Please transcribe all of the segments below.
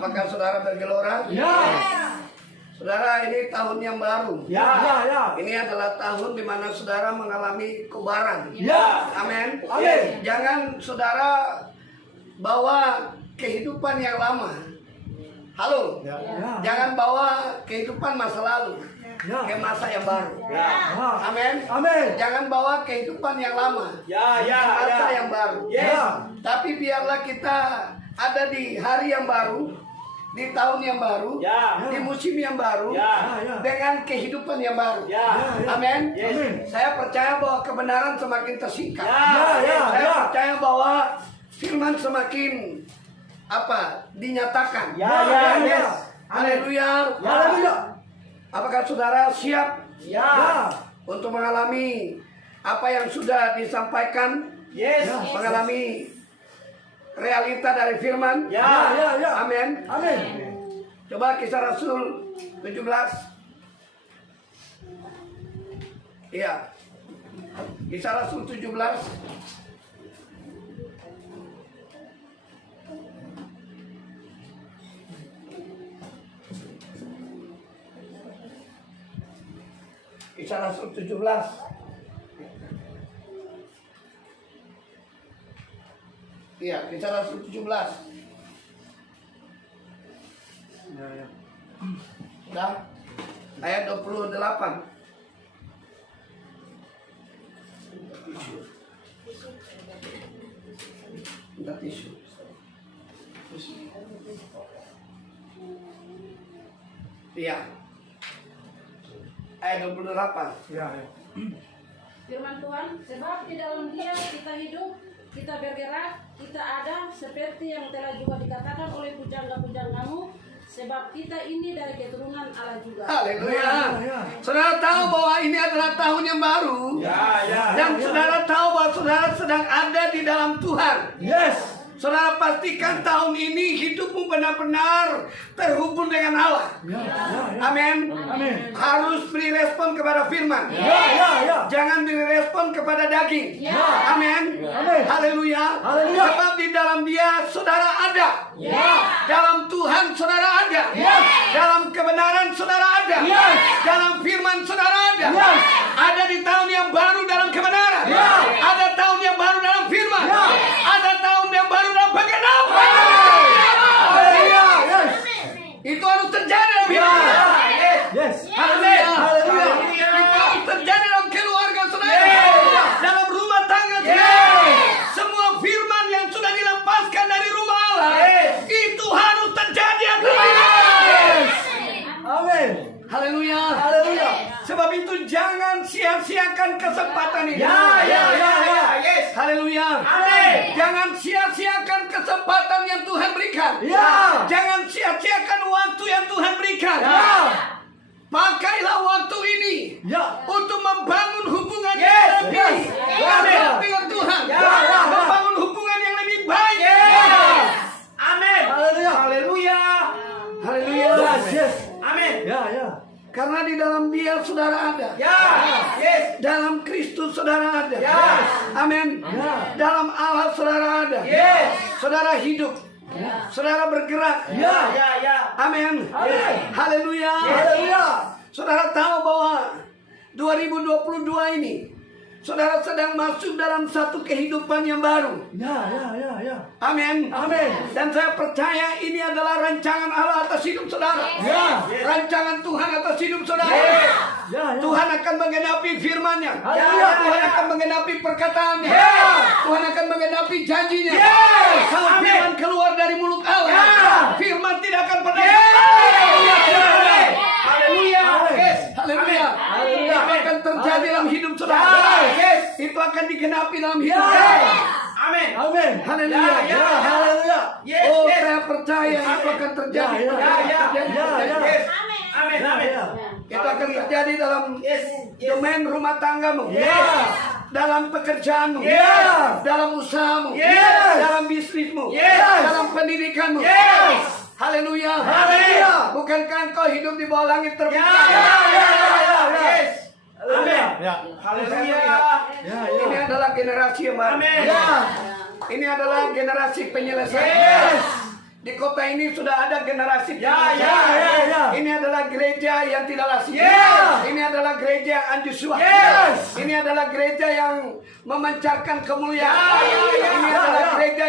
Apakah saudara bergelora? Ya. Saudara, ini tahun yang baru. Ya. Ini adalah tahun di mana saudara mengalami kebaran. Ya. Amin. Amin. Jangan saudara bawa kehidupan yang lama. Halo. Ya. Jangan bawa kehidupan masa lalu Ya. ke masa yang baru. Ya. Amin. Amin. Jangan bawa kehidupan yang lama Ya. ke masa yang baru. Ya. Tapi biarlah kita ada di hari yang baru, di tahun yang baru, Ya. di musim yang baru, Ya. dengan kehidupan yang baru. Ya. Amin. Yes. Amin. Saya percaya bahwa kebenaran semakin tersingkap. Ya. Saya percaya bahwa firman semakin dinyatakan. Ya. Yes. Haleluya. Haleluya. Apakah saudara siap Ya. untuk mengalami apa yang sudah disampaikan, Yes. mengalami realita dari firman? Ya. Amin. Amin. Coba Kisah Rasul 17. Iya. Kisah Rasul 17. Kisah Rasul 17. Iya, Kisah Rasul 17. Ya. Sudah? Ayat 28. Minta tisu. Iya. Ayat 28. Ya. Firman Tuhan, sebab di dalam Dia kita hidup, kita bergerak, kita ada, seperti yang telah juga dikatakan oleh pujangga-pujanggamu, sebab kita ini dari keturunan Allah juga. Haleluya. Ya. Saudara tahu bahwa ini adalah tahun yang baru. Ya. Dan saudara tahu bahwa saudara sedang ada di dalam Tuhan. Yes. Saudara pastikan tahun ini hidupmu benar-benar terhubung dengan Allah. Ya. Amin. Amin. Harus beri respon kepada firman. Ya. Jangan beri respon kepada daging. Ya. Amin. Amin. Haleluya. Haleluya. Sebab di dalam Dia saudara ada. Ya. Dalam Tuhan saudara ada. Yes. Dalam kebenaran saudara ada. Yes. Dalam firman saudara ada. Yes. Ada di tahun yang baru dalam kebenaran. Yes. Ada tahun yang baru dalam firman. Yes. Ada tahun yang baru dalam penggenapan. Haleluya. Yes. Itu harus terjadi dalam hidup kita. Yes. Haleluya. Haleluya. Itu harus terjadi dalam keluarga saudara. Dalam rumah tangga saudara. Semua firman yang sudah dilepaskan dari rumah Allah. Itu harus terjadi atas hidup kita. Amin. Haleluya. Haleluya. Sebab itu jangan sia-siakan kesempatan ini. Yes. Haleluya. Amin. Jangan sia-siakan kesempatan yang Tuhan berikan. Ya. Jangan sia-siakan waktu yang Tuhan berikan. Ya. Pakailah waktu ini Ya. untuk membangun hubungan Yes. yang lebih Yes. dekat dengan Tuhan. Ya. Membangun hubungan yang lebih baik. Amin. Haleluya. Haleluya. Haleluya. Yes. Amin. Ya. Karena di dalam Dia saudara ada. Ya. Yes. Dalam Kristus saudara ada. Yes. Amin. Ya. Dalam Allah saudara ada. Yes. Saudara hidup. Saudara bergerak. Ya. Amin. Amin. Haleluya. Haleluya. Saudara tahu bahwa 2022 ini saudara sedang masuk dalam satu kehidupan yang baru. Ya. Amin. Amin. Dan saya percaya ini adalah rancangan Allah atas hidup saudara. Ya. Rancangan Tuhan atas hidup saudara. Ya. Tuhan akan menggenapi firman-Nya. Haleluya. Tuhan akan menggenapi perkataannya. Tuhan akan menggenapi janjinya. Kalau Amin. firman keluar dari mulut Allah, firman tidak akan pernah. Haleluya. Yes. Haleluya. Haleluya. Itu akan terjadi dalam hidup saudara. Yes. Itu akan digenapi dalam hidup Ya. saudara. Amin. Amin. Haleluya. Ya. Haleluya. Yes. Oh, Yes. saya percaya itu akan terjadi. Ya. Yes. Amin. Amin. Itu akan terjadi dalam Yes. domain rumah tanggamu. Ya. Dalam pekerjaanmu. Yes. Dalam usahamu. Yes. Dalam bisnismu. Yes. Dalam pendidikanmu. Yes. Haleluya. Haleluya. Bukankah engkau hidup di bawah langit terbuka? Yes. Amin. Ya. Haleluya. Ini adalah generasi yang baru. Amin. Ya. Ini adalah generasi penyelesaian. Yes. Di kota ini sudah ada generasi Ya, penerus. ya, ya, ya. Ini adalah gereja yang tidak lasik. Yes. Ini adalah gereja anjuswa. Yes. Ini adalah gereja yang memancarkan kemuliaan. Ya, ya, ya. Ini Ya, adalah ya. gereja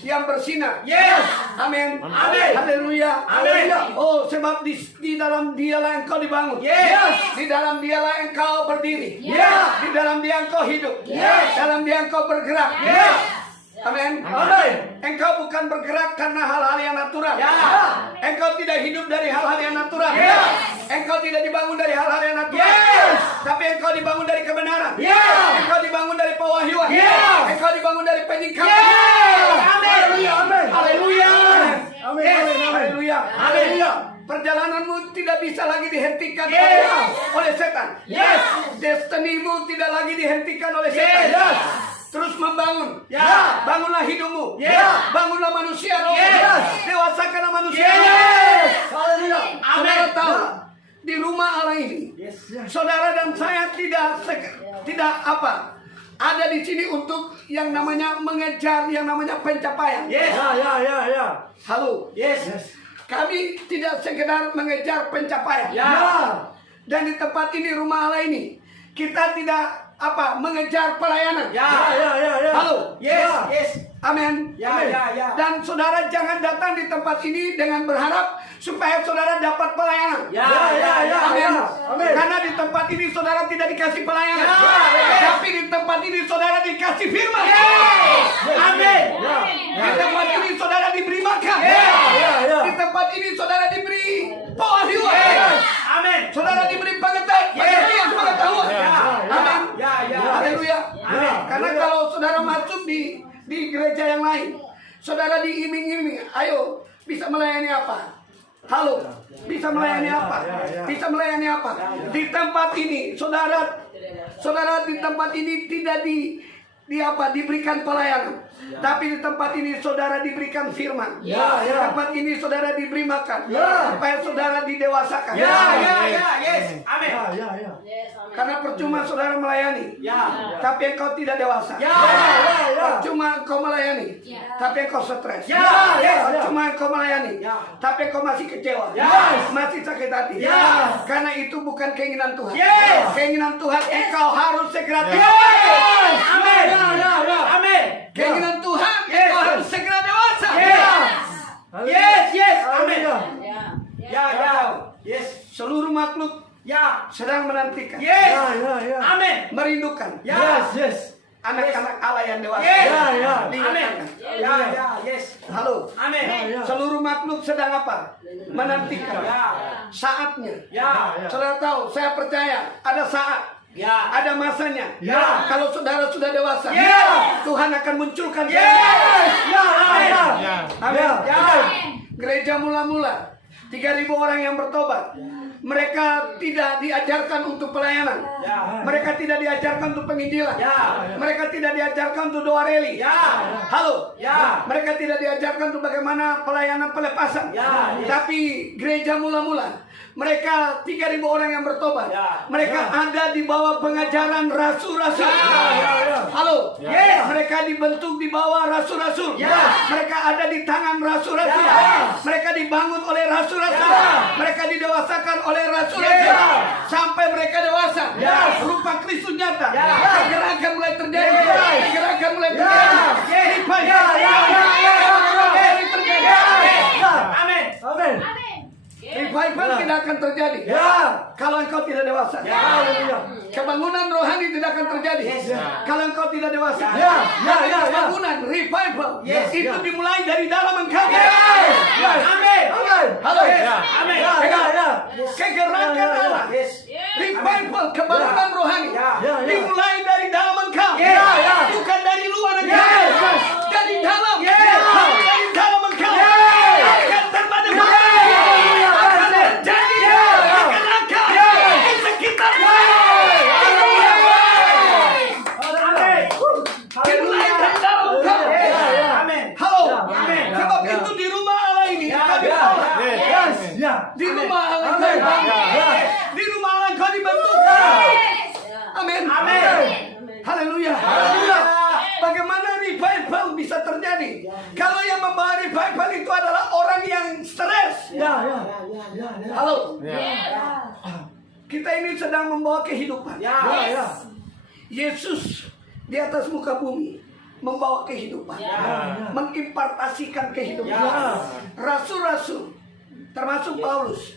yang bersinar. Yes. Amin. Amin. Haleluya. Amin. Oh, sebab di dalam dialah engkau dibangun. Yes. Di dalam dialah engkau berdiri. Yes. Di dalam dia engkau hidup. Yes. Dalam dia engkau bergerak. Yes. Amin. Amin. Engkau bukan bergerak karena hal-hal yang natural. Ya. Engkau tidak hidup dari hal-hal yang natural. Yes. Engkau tidak dibangun dari hal-hal yang natural. Yes. Tapi engkau dibangun dari kebenaran. Yes. Engkau dibangun dari pewahyuan. Yes. Engkau dibangun dari penyingkapan. Yes. Amin. Haleluya, amin. Haleluya. Amin, Yes. amin, amin. Haleluya. Haleluya. Perjalananmu tidak bisa lagi dihentikan Yes. oleh setan. Yes. Destinimu tidak lagi dihentikan oleh setan. Yes. Terus membangun. Ya. Bangunlah hidupmu. Yes. Bangunlah manusia roh. Yes. Dewasakanlah manusia. Yes. Haleluya. Saudara Amin. tahu di rumah Allah ini, Yes. saudara dan saya tidak ada di sini untuk yang namanya mengejar yang namanya pencapaian. Yes. Ya. Halo. Yes. Kami tidak sekedar mengejar pencapaian. Ya. Dan di tempat ini rumah Allah ini kita tidak mengejar pelayanan. Ya. Halo. Yes. Yes. Amin. Ya, ya, ya. Dan saudara jangan datang di tempat ini dengan berharap supaya saudara dapat pelayanan. Ya. Amin. Amin. Karena di tempat ini saudara tidak dikasih pelayanan. Ya. Tapi di tempat ini saudara dikasih firman. Amin. Di tempat ini saudara diberi makan. Ya. Di tempat ini saudara diberi pewahyuan. Amin. Saudara diberi pengetahuan. Amin. Ya. Haleluya. Amin. Karena kalau saudara masuk di gereja yang lain, saudara diiming-iming, ayo bisa melayani apa? Halo, bisa melayani apa? Bisa melayani apa? Di tempat ini, saudara di tempat ini tidak diberikan pelayanan. Tapi di tempat ini saudara diberikan firman. Di tempat ini saudara diberi makan. Supaya saudara didewasakan. Yes. Amin. Karena percuma saudara melayani, Ya. tapi engkau tidak dewasa. Percuma engkau melayani, tapi engkau stres. Percuma engkau melayani, tapi engkau masih kecewa, masih sakit hati. Karena itu bukan keinginan Tuhan. Keinginan Tuhan engkau harus segera dewasa. Amin. Amin. Keinginan Tuhan engkau harus segera dewasa. Yes. Amin. Ya. Ya. Yes. Seluruh makhluk Ya. sedang menantikan, Yes. Amin. merindukan Yes. anak-anak Allah yang dewasa. Yes. Dinyatakan. Amin. Ya. Yes. Halo. Amin. Seluruh makhluk sedang apa? Menantikan Ya. saatnya. Ya. Saudara tahu, saya percaya ada saat, Ya. ada masanya. Ya. Kalau saudara sudah dewasa, Ya. Tuhan akan munculkan. Yes. Amin. Amin. Ya. Gereja mula-mula 3.000 orang yang bertobat. Mereka tidak diajarkan untuk pelayanan. Ya. Mereka tidak diajarkan untuk penginjilan. Ya. Mereka tidak diajarkan untuk doa reli. Ya. Halo. Ya. Mereka tidak diajarkan untuk bagaimana pelayanan pelepasan. Ya, yes. Tapi gereja mula-mula, mereka 3.000 orang yang bertobat. Ya. Mereka ada di bawah pengajaran rasul-rasul. Ya. Halo. Yes. Mereka dibentuk di bawah rasul-rasul. Ya. Mereka ada di tangan rasul-rasul. Ya. Mereka dibangun oleh rasul-rasul. Ya. Mereka didewasakan oleh rasul-rasul. Ya. Sampai mereka dewasa. Ya. Rupa Kristus nyata. Ya. Pergerakan mulai terjadi. Ya. Pergerakan mulai Ya. terjadi. Yes. Lipat. Ya. Terjadi. Amin. Amin. Revival tidak akan terjadi kalau engkau tidak dewasa. Kebangunan rohani tidak akan terjadi kalau engkau tidak dewasa. Tapi kebangunan revival itu dimulai dari dalam engkau. Amin. Halo. Amin. Kegerakan Allah. Yes. Revival kebangunan rohani dimulai dari dalam engkau. Bukan dari luar engkau. Dari dalam. Dari dalam engkau. Akan terbang. Akan terjadi kegerakan di sekitarmu. Dimulai dari dalam engkau. Amin. Halo. Amin. Sebab itu di rumah Allah ini ya. Halo. Ya. Kita ini sedang membawa kehidupan. Ya. Ya. Yesus di atas muka bumi membawa kehidupan. Ya. Mengimpartasikan kehidupan. Ya. Rasul-rasul termasuk Paulus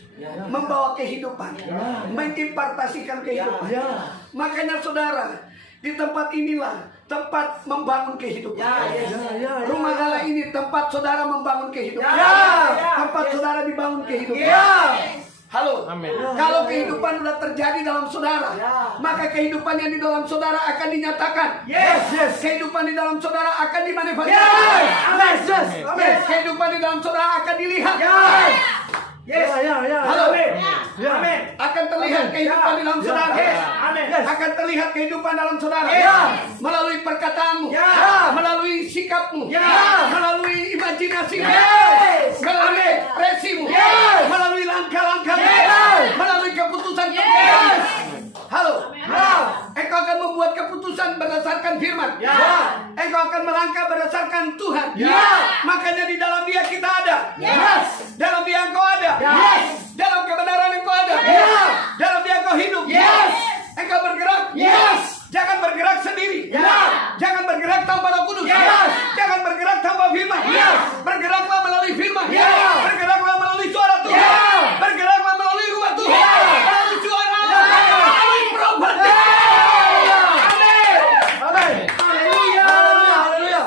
membawa kehidupan. Mengimpartasikan kehidupan. Ya. Makanya saudara, di tempat inilah tempat membangun kehidupan. Ya. Rumah Allah ini tempat saudara membangun kehidupan. Ya. Tempat saudara dibangun kehidupan. Ya. Halo. Amin. Kalau kehidupan sudah terjadi dalam saudara, maka kehidupan yang di dalam saudara akan dinyatakan. Yes. Kehidupan di dalam saudara akan Yes. dimanifestasikan. Amin. Kehidupan di dalam saudara akan dilihat. Yes. Halo. Amin. Ya. Amin. Akan terlihat kehidupan di dalam saudara. Yes. Amin. Akan terlihat kehidupan dalam saudara. Yes. Melalui perkataanmu. Ya. Melalui sikapmu. Ya. Melalui imajinasimu. Yes. Melalui ekspresimu. Yes. Melalui langkah-langkahmu. Yes. Melalui keputusan. Yes. Halo. Engkau akan membuat keputusan berdasarkan firman. Ya. Engkau akan melangkah berdasarkan Tuhan. Ya. Makanya di dalam Dia kita ada. Yes. Dalam Dia engkau ada. Yes. Dalam kebenaran engkau ada. Ya. Dalam Dia engkau hidup. Yes. Engkau bergerak. Yes. Jangan bergerak sendiri. Ya. Jangan bergerak tanpa Roh Kudus. Yes. Jangan bergerak tanpa firman. Yes. Bergeraklah melalui firman. Yes. Bergeraklah melalui suara Tuhan. Yes. Bergeraklah melalui rumah Tuhan. Yes. Melalui suara Allah. Melalui prophecy. Amin. Haleluya.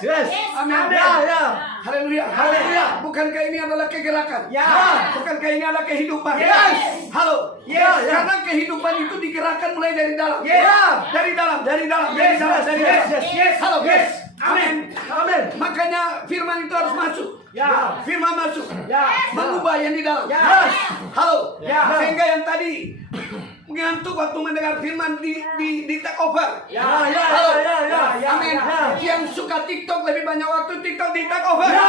Yes. Amin. Ya. Haleluya. Haleluya. Bukankah ini adalah kegerakan? Ya. Bukankah ini adalah kehidupan? Yes. Halo. Yes. Karena kehidupan itu digerakkan mulai dari dalam. Yes. Dari dalam, dari dalam, dari Yes. dalam, dari dalam. Yes. Yes. Halo. Yes. Amin. Amin. Makanya firman itu harus masuk. Ya. Firman masuk. Ya. Mengubah yang di dalam. Yes. Halo. Ya. Sehingga yang tadi ngantuk waktu mendengar firman di take over. Ya. Halo. Ya. Amin. Yang suka TikTok lebih banyak waktu TikTok di take over. Ya.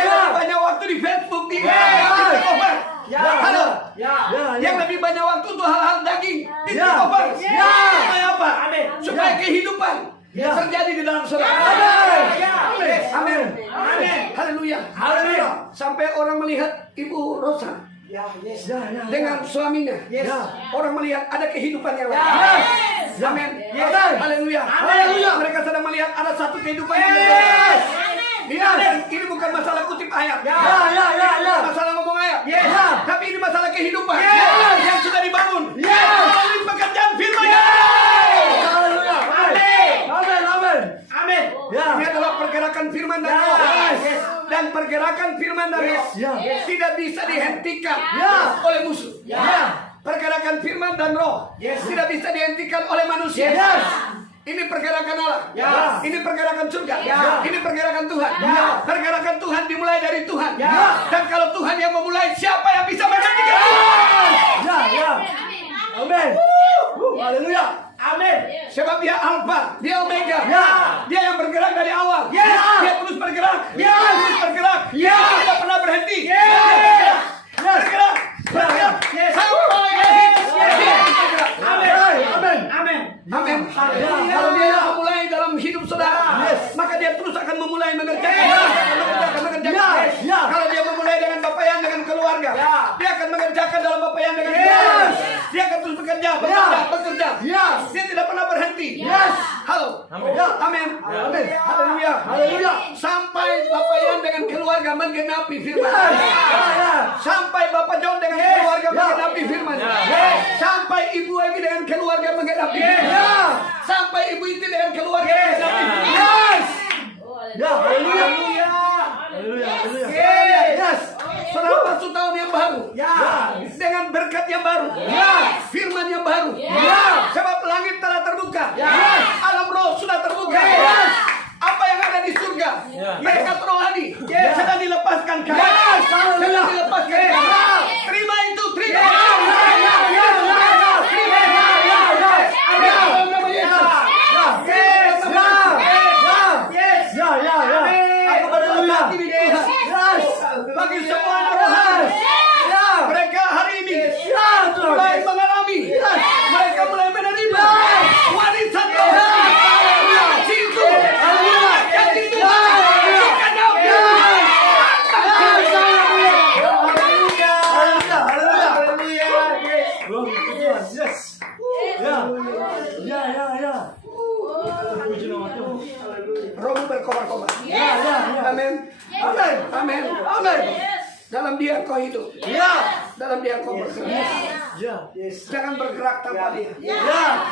Yang lebih banyak waktu di Facebook di take over. Ya. Halo. Ya. Yang lebih banyak waktu untuk hal-hal daging di Ya. take over. Ya. Supaya apa? Amin. Supaya kehidupan terjadi di dalam saudara. Amin. Amin. Amin. Haleluya. Haleluya. Sampai orang melihat Ibu Rosa Ya. Yes. dengan suaminya. Yes. Orang melihat ada kehidupan yang lain. Yes. Amin. Yes. Haleluya. Haleluya. Mereka sedang melihat ada satu kehidupan yang Yes. berbeda. Lihat, ini bukan masalah kutip ayat. Ya. Bukan masalah ngomong ayat. Yes. Tapi ini masalah kehidupan Yes. yang sudah dibangun. Yes. Melalui pekerjaan firman. Haleluya. Amin. Amin. Ya. Ini adalah pergerakan firman dan Ya. roh. Yes. Dan pergerakan firman dan roh Ya. tidak bisa dihentikan Ya. oleh musuh. Ya. Pergerakan firman dan roh Yes. tidak bisa dihentikan oleh manusia. Yes. Ini pergerakan Allah. Ya. Ini pergerakan surga. Ya. Ini pergerakan Tuhan. Ya. Pergerakan Tuhan dimulai dari Tuhan. Ya. Dan kalau Tuhan yang memulai, siapa yang bisa menghentikan? Ya. Amin. Haleluya. Amin. Sebab dia Alfa, dia Omega. Ya. Dia yang bergerak dari awal. Ya. Dia terus bergerak. Ya. Terus bergerak. Ya. Dia tidak pernah berhenti. Ya. Dia bergerak. Bergerak. Yes. Sampai Yes. dia bergerak. Amin. Amin. Amin. Kalau dia yang memulai dalam hidup saudara, Yes. maka dia terus akan memulai mengerjakan. Yes. Mengerjakan. Yes. Ya. Kalau dia memulai dengan bapakyan dengan keluarga, Ya. dia akan mengerjakan dalam bapakyan dengan Yes. keluarga. Dia akan terus bekerja, bekerja. Yes. Dia tidak pernah berhenti. Yes. Halo. Amin. Amin. Amin. Haleluya. Haleluya. Sampai bapakyan dengan keluarga menggenapi firman. Ya. Sampai Bapak John dengan Yes. keluarga Ya. menggenapi firman. Yes. Sampai Ibu Egi dengan keluarga menggenapi Yes. firman. Ya. Sampai Ibu Iti dengan keluarga Yes. menggenapi firman. Yes. Ya. Haleluya. Haleluya. Yes. Saudara masuk tahun yang baru. Ya. Dengan berkat yang baru. Ya. Firman yang baru. Ya. Sebab langit telah terbuka. Ya. Alam roh sudah terbuka. Yes. Apa yang ada di surga? Berkat rohani. Yes. Sedang dilepaskan ke Yes. Sedang dilepaskan ke Terima itu. Terima. Yes. Dalam nama Yesus. Yes. Yes. Ya. Aku berdoa ini Tuhan. Yes. Bagi semua anak Tuhan. Ya. Mereka hari ini Ya. mulai mengalami. Mereka mulai menerima warisan Tuhan. Cintu. Yang itu. Bukan nabi. Amin. Amin. Dalam Dia engkau hidup. Ya. Dalam Dia engkau bergerak. Ya. Jangan bergerak tanpa Dia. Ya.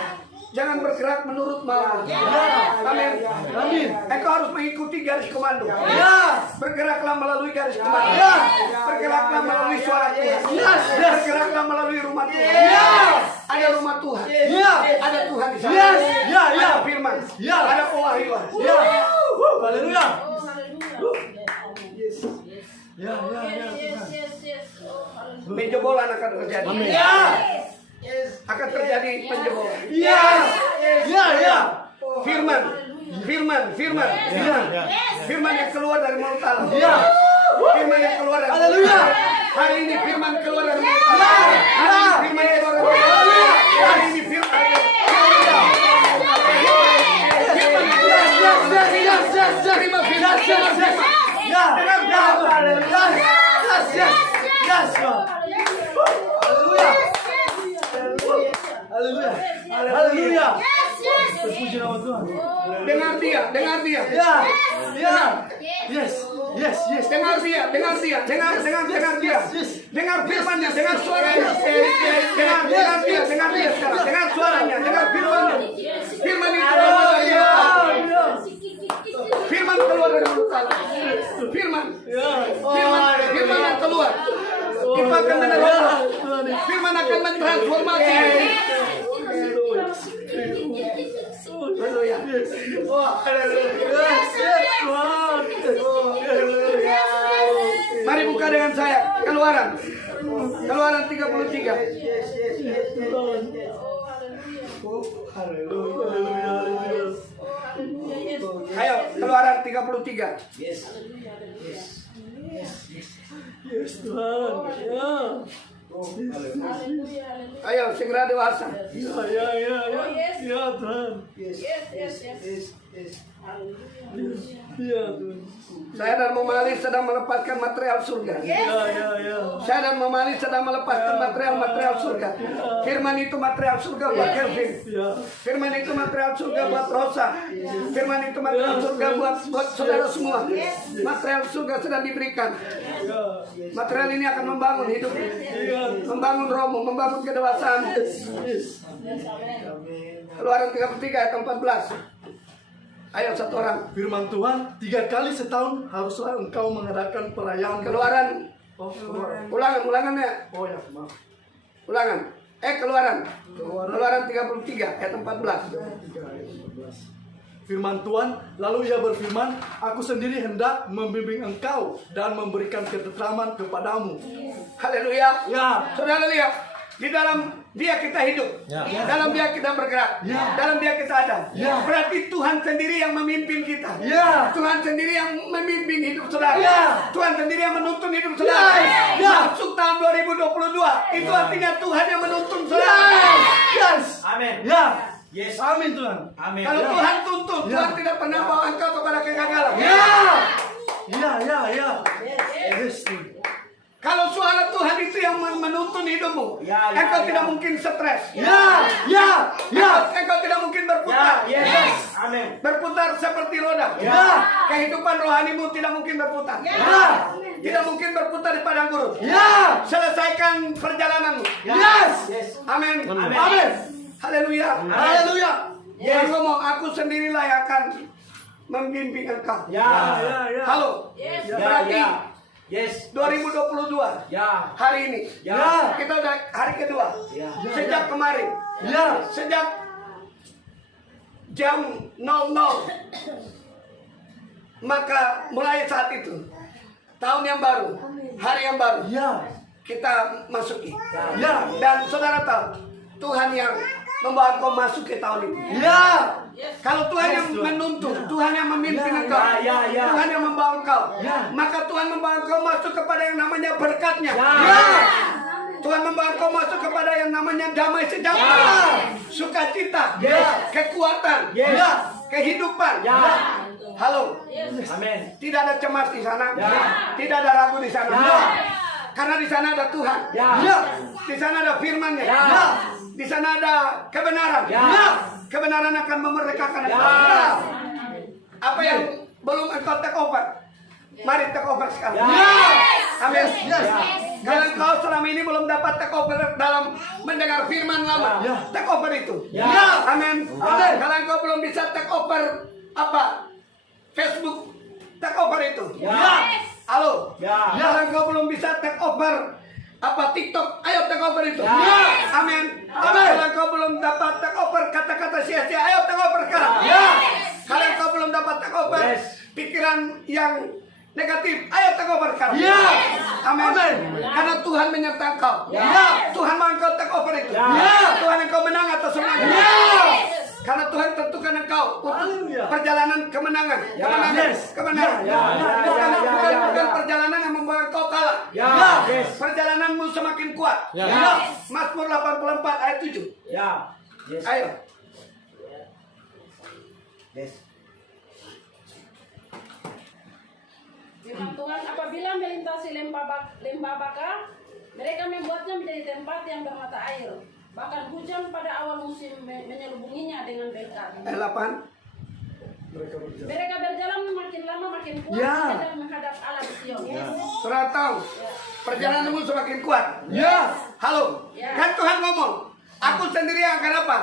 Jangan bergerak menurut mau. Amin. Amin. Engkau harus mengikuti garis komando. Ya. Bergeraklah melalui garis komando. Ya. Bergeraklah melalui suara Tuhan. Yes. Bergeraklah melalui rumah Tuhan. Ya. Ada rumah Tuhan. Ya. Ada Tuhan di sana. Yes. Ya, ya. Ada firman. Ya. Ada pewahyuan. Ya. Haleluya. Oh, haleluya. Ya, ya, ya. Oh, haleluya. Penjebolan akan terjadi. Ya. Akan terjadi penjebolan. Ya. Ya, ya. Firman. Firman. Firman. Firman. Firman yang keluar dari mulut Allah. Ya. Firman yang keluar dari mulut Haleluya. Allah. Hari ini firman keluar dari mulut Allah. Hari ini firman yang keluar dari mulut Allah. Hari ini firman. Terima firman. Ya. Yes, Lord. Haleluya. Haleluya. Haleluya. Terpuji nama Tuhan. Dengar dia, dengar dia. Ya. Ya. Yes. Yes, yes. Dengar dia, dengar dia, dengar dia. Dengar firmannya, dengar suaranya. Dengar dia sekarang. Dengar suaranya, dengar firmannya. Firman itu keluar dari mulut Allah. Firman keluar dari mulut Allah. Firman yang keluar. Dipakai dengan Allah. Firman akan mentransformasi. Haleluya. Mari buka dengan saya. Keluaran 33. Ayo, Keluaran 33. Yes, Tuhan. Ya. Ayo, segera dewasa. Ya, ya, ya, ya. Ya, Tuhan. Ya, Tuhan. Saya dan Momali sedang melepaskan material surga. Ya, ya, ya. Saya dan Momali sedang melepaskan material surga. Firman itu material surga buat Kelvin. Ya. Firman itu material surga buat Rosa. Firman itu material surga buat saudara semua. Material surga sedang diberikan. Material ini akan membangun hidup, membangun rohmu, membangun kedewasaan. Keluaran 33 ayat 14. Ayo satu orang. Firman Tuhan, 3 kali setahun haruslah engkau mengadakan perayaan. Keluaran. Keluaran. Ulangannya. Oh ya, maaf. Ulangan. Keluaran 33 ayat 14. Firman Tuhan, lalu ia berfirman, aku sendiri hendak membimbing engkau dan memberikan ketentraman kepadamu. Haleluya. Ya. Saudara lihat, di dalam Dia kita hidup, dalam Dia kita bergerak, dalam Dia kita ada. Berarti Tuhan sendiri yang memimpin kita. Tuhan sendiri yang memimpin hidup saudara. Tuhan sendiri yang menuntun hidup saudara. Masuk tahun 2022, itu artinya Tuhan yang menuntun saudara. Yes. Amin. Ya. Yes. Amin Tuhan. Amin. Kalau Tuhan tuntun, Tuhan tidak pernah bawa engkau kepada kegagalan. Ya. Yes. Kalau suara Tuhan itu yang menuntun hidupmu, engkau tidak mungkin stres. Engkau tidak mungkin berputar. Yes. Amin. Berputar seperti roda. Kehidupan rohanimu tidak mungkin berputar. Tidak mungkin berputar di padang gurun. Selesaikan perjalananmu. Yes. Amin. Amin. Haleluya. Haleluya. Yang ngomong, aku sendirilah yang akan membimbing engkau. Halo. Berarti Yes. 2022 hari ini kita udah hari kedua sejak kemarin, sejak jam 00, maka mulai saat itu tahun yang baru, hari yang baru kita masuki. Dan saudara tahu Tuhan yang membawa kau masuk ke tahun ini. Kalau Tuhan yang menuntun, Tuhan yang memimpin engkau, Tuhan yang membawa engkau, maka Tuhan membawa engkau masuk kepada yang namanya berkatnya. Tuhan membawa engkau masuk kepada yang namanya damai sejahtera, sukacita, kekuatan, kehidupan. Halo. Amin. Tidak ada cemas di sana, tidak ada ragu di sana. Karena di sana ada Tuhan. Di sana ada firman-Nya. Di sana ada kebenaran. Kebenaran akan memerdekakan engkau. Apa yang belum engkau take over, Mari take over sekarang. Yes. Amin. Yes. Kalau engkau selama ini belum dapat take over dalam mendengar firman lama, Ya. take over itu. Ya. Amin. Amin. Kalau engkau belum bisa take over apa? Facebook, take over itu. Ya. Halo. Ya. Kalau engkau belum bisa take over apa TikTok, ayo take over itu. Ya. Amin. Amin. Kalau engkau belum dapat take over kata-kata sia-sia, ayo take over sekarang. Ya. Kalau engkau belum dapat take over Yes. pikiran yang negatif, ayo take over sekarang. Ya. Amin. Amin. Karena Tuhan menyertai engkau. Ya. Tuhan mau engkau take over itu. Ya. Tuhan engkau menang atas semuanya. Karena Tuhan tentukan engkau untuk Haleluya. perjalanan kemenangan, Ya. kemenangan, Yes. kemenangan. Ya, ya, ya, Bukan, ya, ya, bukan, ya, bukan ya. perjalanan yang membawa engkau kalah. Ya. Yes. Perjalananmu semakin kuat. Ya. Mazmur 84 ayat 7. Ya. Yes. Ayo. Yes. Firman Tuhan, apabila melintasi lembah bakar, mereka membuatnya menjadi tempat yang bermata air. Bahkan hujan pada awal musim menyelubunginya dengan berkat. Ayat 8. Mereka berjalan makin lama makin kuat Ya. dan menghadap Allah di Sion. Saudara tahu, perjalananmu semakin kuat. Ya. Halo, Ya. kan Tuhan ngomong, aku sendiri yang akan apa?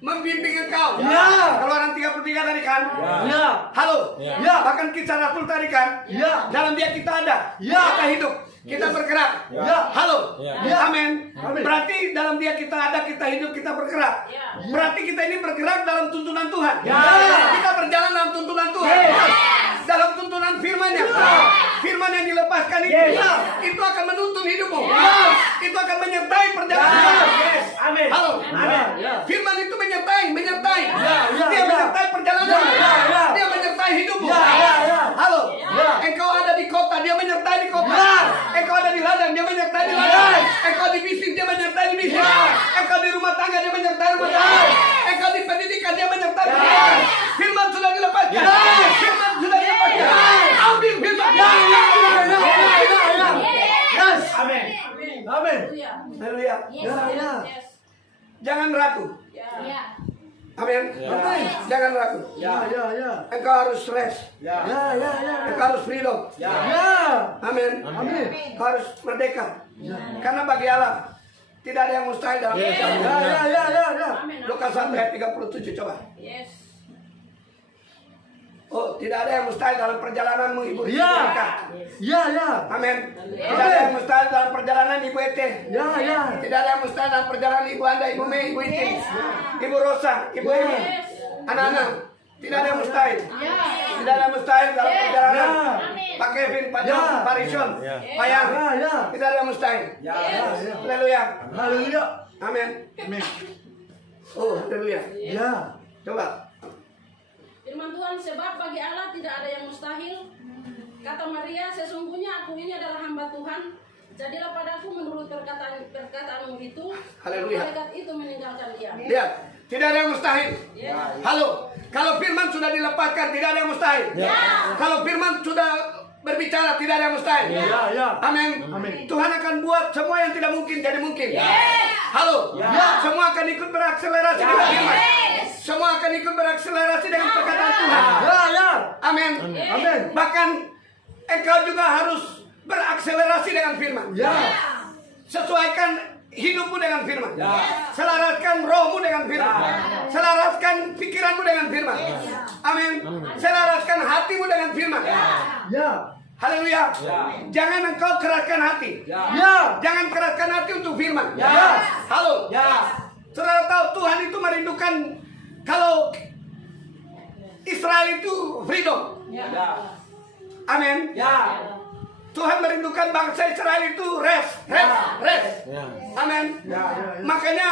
Membimbing engkau. Ya. Keluaran 33 tadi kan? Ya. Halo. Ya. Bahkan kisah Rasul tadi kan? Ya. Dalam dia kita ada. Ya. Kita hidup. Kita bergerak. Ya. Halo. Ya. Amin. Amin. Berarti dalam dia kita ada, kita hidup, kita bergerak. Ya. Berarti kita ini bergerak dalam tuntunan Tuhan. Ya. Kita berjalan dalam tuntunan Tuhan. Yes. Dalam tuntunan firman-Nya. Firman yang dilepaskan itu. Yes. Itu akan menuntun hidupmu. Yes. Itu akan menyertai perjalanan. Yes. Amin. Halo. Amin. Ya. Firman itu menyertai. Ya, Dia ya. menyertai perjalanan. Ya. Dia menyertai hidupmu. Ya. Halo. Ya. Engkau ada di kota, dia menyertai di kota. Ya. Engkau ada di ladang, dia menyertai di ladang. Yes. Engkau di bisnis, dia menyertai di bisnis. Ya. Engkau di rumah tangga, dia menyertai rumah tangga. Engkau di pendidikan, dia menyertai pendidikan. Firman sudah dilepaskan. Firman sudah dilepaskan. Ambil firman. Yes. Amin. Amin. Haleluya. Haleluya. Ya, ya. Yes. Jangan ragu. Ya. Amin. Jangan ragu. Ya, ya, ya. Engkau harus rest. Ya. Ya, ya, ya. Engkau harus freedom. Ya. Ya. Amin. Amin. Engkau harus merdeka. Karena bagi Allah tidak ada yang mustahil dalam Ya, perjalanan. ya, ya, ya, ya. Amin. Lukas 1 ayat 37 coba. Yes. Oh, tidak ada yang mustahil dalam perjalananmu Ibu Ya. Rika. Ya, ya. Amin. Tidak ada yang mustahil dalam perjalanan Ibu Ete. Ya, ya. Tidak ada yang mustahil dalam perjalanan Ibu Anda, Ibu Mei, Ibu Itin, Ibu Rosa, Ibu Emi, anak-anak. Tidak ada yang mustahil. Tidak ada yang mustahil dalam perjalanan Pak Kevin, Pak John, Ya. Pak Rishon, Pak Yang. Ya, ya. Tidak ada yang mustahil. Ya. Ya, ya. Haleluya. Haleluya. Amin. Amin. Oh, haleluya. Ya. Coba. Firman Tuhan, sebab bagi Allah tidak ada yang mustahil. Kata Maria, sesungguhnya aku ini adalah hamba Tuhan. Jadilah padaku menurut perkataanmu itu. Haleluya. Malaikat itu meninggalkan dia. Lihat, tidak ada yang mustahil. Ya. Halo, kalau firman sudah dilepaskan, tidak ada yang mustahil. Kalau firman sudah berbicara, tidak ada yang mustahil. Ya, ya. Amin. Amin. Tuhan akan buat semua yang tidak mungkin jadi mungkin. Halo, semua akan ikut berakselerasi dengan firman. Semua akan ikut berakselerasi dengan perkataan Tuhan. Ya, ya. Amin. Amin. Bahkan engkau juga harus berakselerasi dengan firman. Ya. Sesuaikan hidupmu dengan firman. Selaraskan rohmu dengan firman. Selaraskan pikiranmu dengan firman. Amin. Selaraskan hatimu dengan firman. Ya. Haleluya. Jangan engkau keraskan hati. Ya. Jangan keraskan hati untuk firman. Ya. Halo. Ya. Saudara tahu Tuhan itu merindukan kalau Israel itu freedom. Ya. Amin. Ya. Tuhan merindukan bangsa Israel itu rest. Amin. Makanya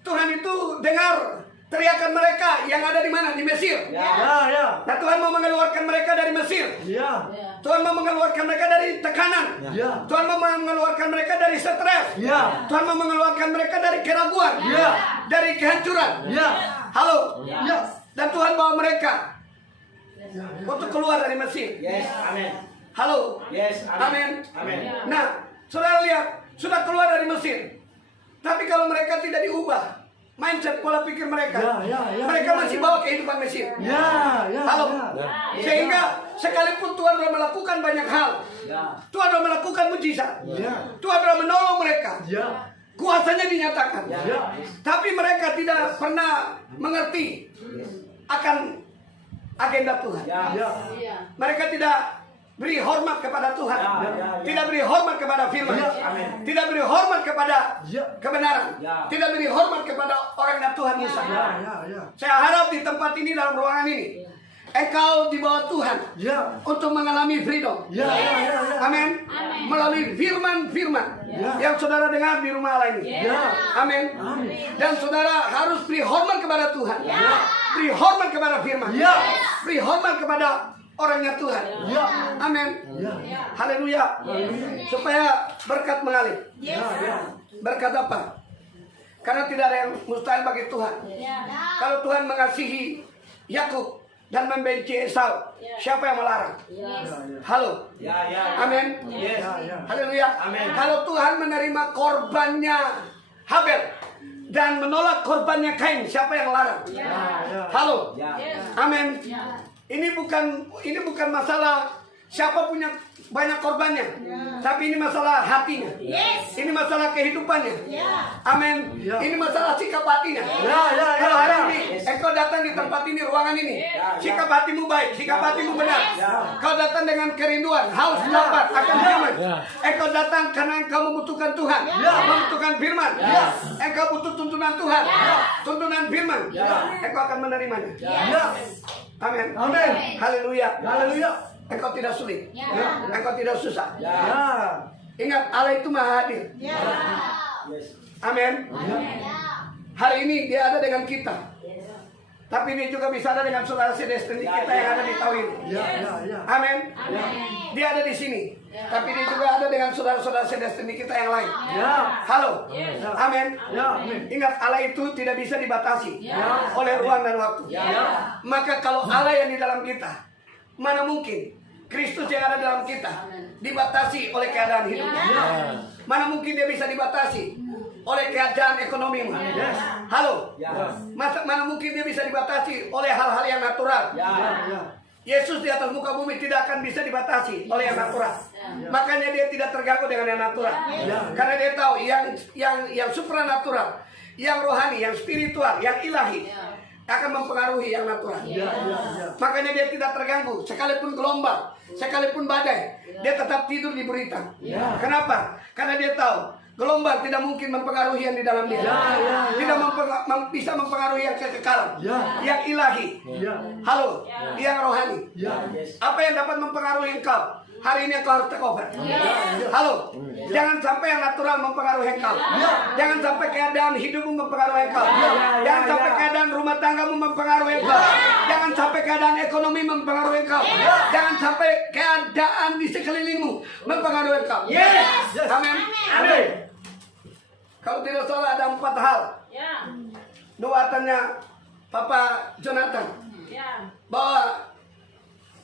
Tuhan itu dengar teriakan mereka yang ada di mana? Di Mesir. Ya, ya. Nah, Tuhan mau mengeluarkan mereka dari Mesir. Ya. Tuhan mau mengeluarkan mereka dari tekanan. Ya. Tuhan mau mengeluarkan mereka dari stres. Ya. Tuhan mau mengeluarkan mereka dari keraguan. Ya. Dari kehancuran. Ya. Halo. Ya. Dan Tuhan bawa mereka untuk keluar dari Mesir. Yes. Amin. Halo. Yes. Amin. Amin. Nah, saudara lihat, sudah keluar dari Mesir. Tapi kalau mereka tidak diubah, mindset pola pikir mereka, Ya, ya, ya, mereka ya, masih ya. bawa kehidupan Mesir. Ya, ya. Halo. Ya. Sehingga Sekalipun Tuhan telah melakukan banyak hal, Ya. Tuhan telah melakukan mujizat, Ya. Tuhan telah menolong mereka, Ya. kuasanya dinyatakan, Ya. tapi mereka tidak pernah mengerti akan agenda Tuhan. Ya. Ya. Iya. Mereka tidak beri hormat kepada Tuhan, tidak beri hormat kepada firman, tidak beri hormat kepada kebenaran, tidak beri hormat kepada orang yang Tuhan Musa. Ya. Ya. Saya harap di tempat ini, dalam ruangan ini, engkau di bawah Tuhan Ya. untuk mengalami freedom. Ya. Ya. Amin. Melalui firman-firman yang saudara dengar di rumah Allah ini. Ya. Amin. Dan saudara harus beri hormat kepada Tuhan. Beri hormat kepada firman. Ya. Beri hormat kepada orangnya Tuhan. Ya. Amin. Ya. Haleluya. Supaya berkat mengalir. Ya. Ya. Berkat apa? Karena tidak ada yang mustahil bagi Tuhan. Kalau Tuhan mengasihi Yakub dan membenci Esau, siapa yang melarang? Halo. Ya. Ya. Amin. Yes. Ya. Haleluya. Amin. Kalau Tuhan menerima korbannya Habel dan menolak korbannya Kain, siapa yang larang? Ya. Halo. Ya. Amin. Ini bukan masalah siapa punya banyak korbannya, tapi ini masalah hatinya. Ini masalah kehidupannya. Amin. Ya. Ini masalah sikap hatinya. Ya. Ya. Kalau hari Ya. ini engkau datang di tempat ini, ruangan ini, sikap hatimu baik, sikap hatimu benar. Kau datang dengan kerinduan, haus, lapar akan firman. Engkau datang karena engkau membutuhkan Tuhan, membutuhkan firman. Engkau butuh tuntunan Tuhan, tuntunan firman. Engkau akan menerimanya. Ya. Amin. Amin. Haleluya. Haleluya. Engkau tidak sulit. Engkau tidak susah. Ya. Ingat, Allah itu maha hadir. Yes. Amin. Hari ini dia ada dengan kita. Tapi dia juga bisa ada dengan saudara sedestiny kita yang ada di tahun ini. Ya. Ya. Ya. Amin. Dia ada di sini. Tapi dia juga ada dengan saudara-saudara sedestiny kita yang lain. Ya. Halo. Amin. Ya. Amin. Ingat, Allah itu tidak bisa dibatasi oleh ruang dan waktu. Maka kalau Allah yang di dalam kita, mana mungkin Kristus yang ada dalam kita dibatasi oleh keadaan hidupnya? Mana mungkin dia bisa dibatasi oleh keadaan ekonomimu? Halo. Mana mungkin dia bisa dibatasi oleh hal-hal yang natural? Ya. Yesus di atas muka bumi tidak akan bisa dibatasi oleh yang natural. Makanya dia tidak terganggu dengan yang natural. Karena dia tahu yang supranatural, yang rohani, yang spiritual, yang ilahi akan mempengaruhi yang natural. Makanya dia tidak terganggu. Sekalipun gelombang, sekalipun badai, dia tetap tidur di berita. Kenapa? Karena dia tahu gelombang tidak mungkin mempengaruhi yang di dalam dia. Tidak bisa mempengaruhi yang kekekalan, yang ilahi. Halo, yang rohani. Apa yang dapat mempengaruhi engkau? Hari ini engkau harus take over. Halo, jangan sampai yang natural mempengaruhi engkau. Jangan sampai keadaan hidupmu mempengaruhi engkau. Jangan sampai keadaan rumah tanggamu mempengaruhi engkau. Jangan sampai keadaan ekonomi mempengaruhi engkau. Jangan sampai keadaan di sekelilingmu mempengaruhi engkau. Amin. Amin. Kalau tidak salah ada 4 hal. Nuatannya Papa Jonathan bahwa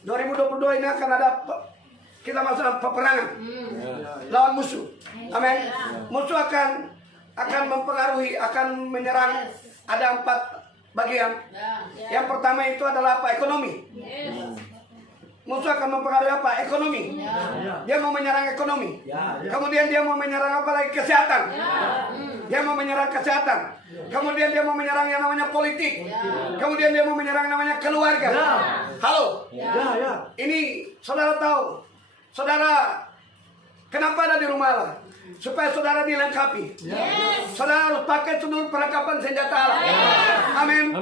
2022 ini akan ada kita masuk dalam peperangan lawan musuh. Amin. Musuh akan mempengaruhi, akan menyerang. Ada 4 bagian. Yang pertama itu adalah apa? Ekonomi. Musuh akan mempengaruhi apa? Ekonomi. Dia mau menyerang ekonomi. Kemudian dia mau menyerang apa lagi? Kesehatan. Dia mau menyerang kesehatan. Kemudian dia mau menyerang yang namanya politik. Kemudian dia mau menyerang yang namanya keluarga. Halo. Ini saudara tahu. Saudara, kenapa ada di rumah Allah? Supaya saudara dilengkapi. Saudara harus pakai seluruh perlengkapan senjata Allah. Amin.